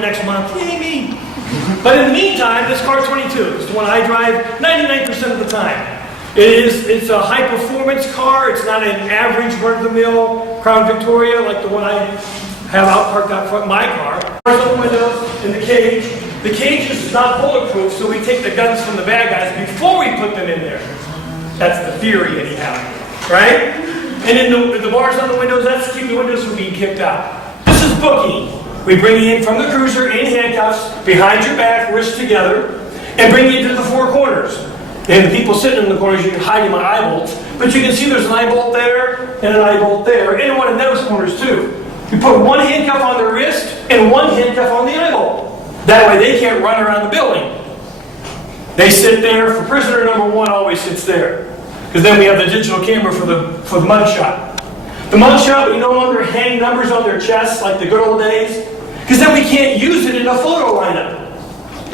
next month, yay me. But in the meantime, this car 22 is the one I drive 99% of the time. It's a high performance car. It's not an average run-of-the-mill Crown Victoria like the one I have out parked out front of my car. There's the windows and the cage. The cage is not bulletproof, so we take the guns from the bad guys before we put them in there. That's the theory anyhow, right? And then the bars on the windows, that's to keep the windows from being kicked out. This is booking. We bring you in from the cruiser in handcuffs, behind your back, wrists together, and bring you to the four corners. And the people sitting in the corners, you can hide in my eye bolts, but you can see there's an eye bolt there, and an eye bolt there, and one in those corners too. You put one handcuff on their wrist, and one handcuff on the eye bolt. That way they can't run around the building. They sit there, for prisoner number one always sits there. Because then we have the digital camera for the mug shot. The mug shot, we no longer hang numbers on their chests like the good old days, because then we can't use it in a photo lineup.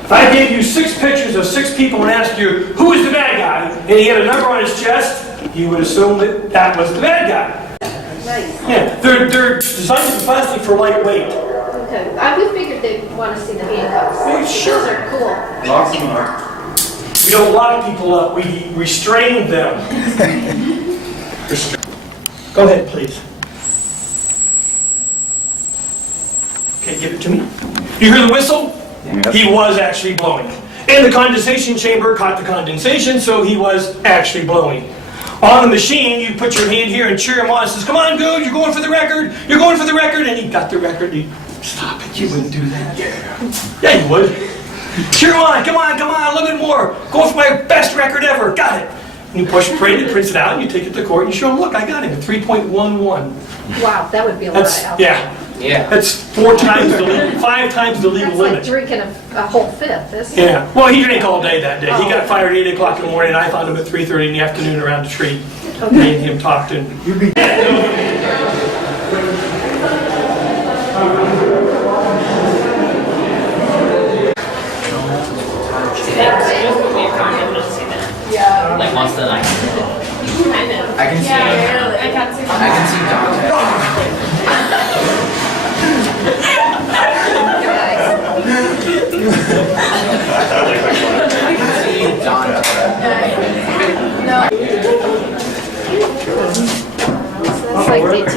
If I gave you 6 pictures of 6 people and asked you, who is the bad guy, and he had a number on his chest, you would assume that that was the bad guy. Nice. Yeah, they're designed to be plastic for lightweight. Okay. I would figure they'd want to see the handcuffs. Oh, sure. Those are cool. Lock them up. We don't lock people up, we restrain them. Go ahead, please. Okay, give it to me. You hear the whistle? Yes. He was actually blowing. And the condensation chamber caught the condensation, so he was actually blowing. On the machine, you put your hand here and cheer him on. It says, come on, go, you're going for the record. You're going for the record. And he got the record. Stop it, you wouldn't do that. Yeah, you would. Cheer him on, come on, a little bit more. Go for my best record ever. Got it. And you push play, it prints it out, and you take it to court, and you show him, look, I got him at 3.11. Wow, that would be a lot of alcohol. Yeah. That's 4 times the legal, 5 times the legal That's limit. like drinking a whole fifth, isn't it? Yeah. Well, he drank all day that day. He got fired at 8 o'clock in the morning, and I found him at 3:30 in the afternoon around the tree. Okay. Me and him talked, and Yeah. Like once the night. I can see. I can see Dante. I can see Dante.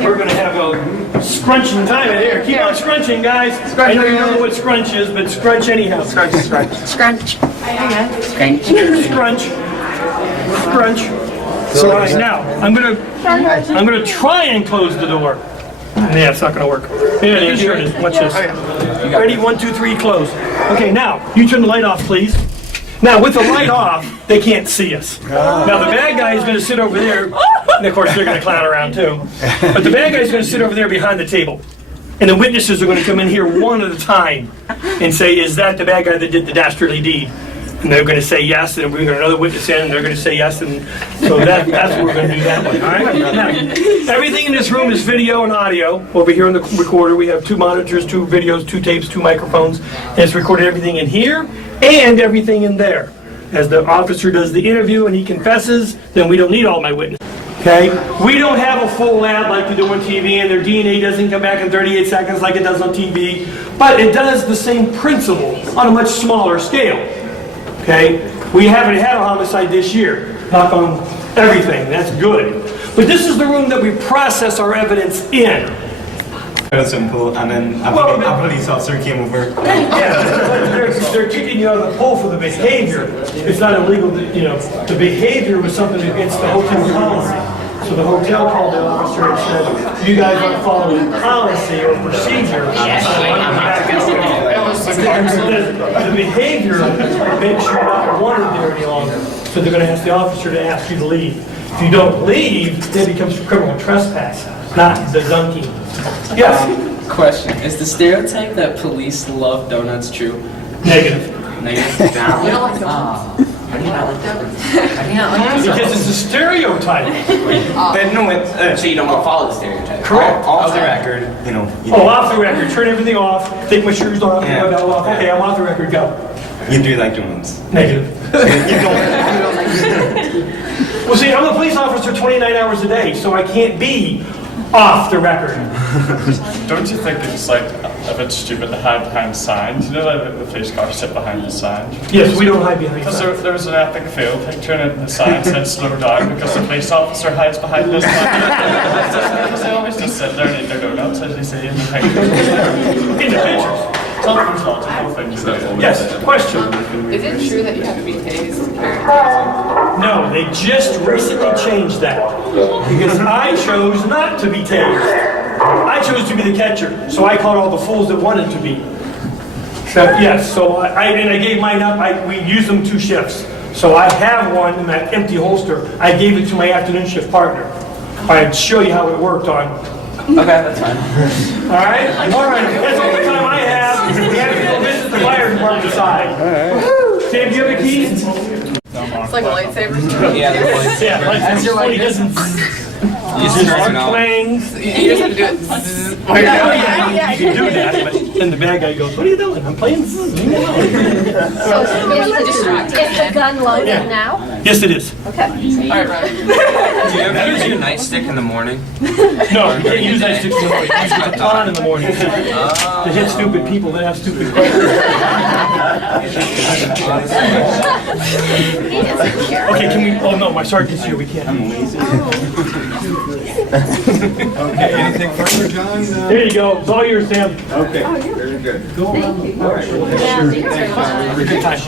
we're going to have a scrunching time in here. Keep on scrunching, guys. I know you know what scrunch is, but scrunch anyhow. Scrunch. Scrunch. So all right, now I'm gonna try and close the door. Yeah, it's not gonna work. Yeah, it is. Sure it is. Watch this. Ready? 1, 2, 3, close. Okay, now you turn the light off, please. Now with the light off, they can't see us. Now the bad guy is going to sit over there, and of course they're going to clown around too. But the bad guy is going to sit over there behind the table, and the witnesses are going to come in here one at a time and say, "Is that the bad guy that did the dastardly deed?" And they're going to say yes, and we're going to another witness in, and they're going to say yes, and so that's what we're going to do that way. All right. Now, everything in this room is video and audio. Over here on the recorder, we have 2 monitors, 2 videos, 2 tapes, 2 microphones, and it's recorded everything in here and everything in there. As the officer does the interview and he confesses, then we don't need all my witnesses. Okay? We don't have a full lab like they do on TV, and their DNA doesn't come back in 38 seconds like it does on TV, but it does the same principle on a much smaller scale. Okay? We haven't had a homicide this year. Knock on everything. That's good. But this is the room that we process our evidence in. It was simple, and then a police officer came over. Yeah, they're kicking you out of the pool for the behavior. It's not illegal, the behavior was something against the hotel policy. So the hotel called the officer and said, you guys aren't following policy or procedure. The behavior makes you not wanted there any longer. So they're going to ask the officer to ask you to leave. If you don't leave, then it becomes criminal trespass, not the dunking. Yes? Question. Is the stereotype that police love donuts true? Negative. Negative. Down. You don't like donuts? How do you not like donuts? How do you not like donuts? Because it's a stereotype. But no, So you don't want to follow the stereotype? Correct. off the record, Oh, off the record. Turn everything off. Take my shoes off. Yeah. My belt off. Okay, I'm off the record. Go. You do like donuts. Negative. Well, see, I'm a police officer 29 hours a day, so I can't be off the record. Don't you think it's like a bit stupid to hide behind signs? You know that the police cars sit behind the signs? Yes, we don't hide behind Because signs. there was an epic fail picture and the sign said slow down because the police officer hides behind this sign. Because they always just sit there and eat their donuts as you see in the picture. In the pictures. Something's logical things to do. Yes, question. Is it true that you have to be tased to carry a taser? No, they just recently changed that. Because I chose not to be tased. I chose to be the catcher. So I caught all the fools that wanted to be. So, yes, so I gave mine up. We used them 2 shifts. So I have one in that empty holster. I gave it to my afternoon shift partner. I'd show you how it worked on. Okay, that's fine. All right? All right. That's all the time I have. We have to go visit the fire department side. Sam, do you have a key? It's like a lightsaber. Yeah, the voice. Yeah, like That's your funny, likeness. doesn't You just turn it on. twangs. You just have to do it. You can do that, but then the bad guy goes, "What are you doing? I'm playing." So is the gun loaded now? Yes, it is. All right, Ryan. Do you ever use your nightstick in the morning? No, you can't use that 6 in the morning. You use the baton in the morning to hit stupid people that have stupid questions. Okay, can we? Oh no, my sergeant's here. We can't. Okay, anything further, John? There you go. It's all yours, Sam. Okay, very good. Good time.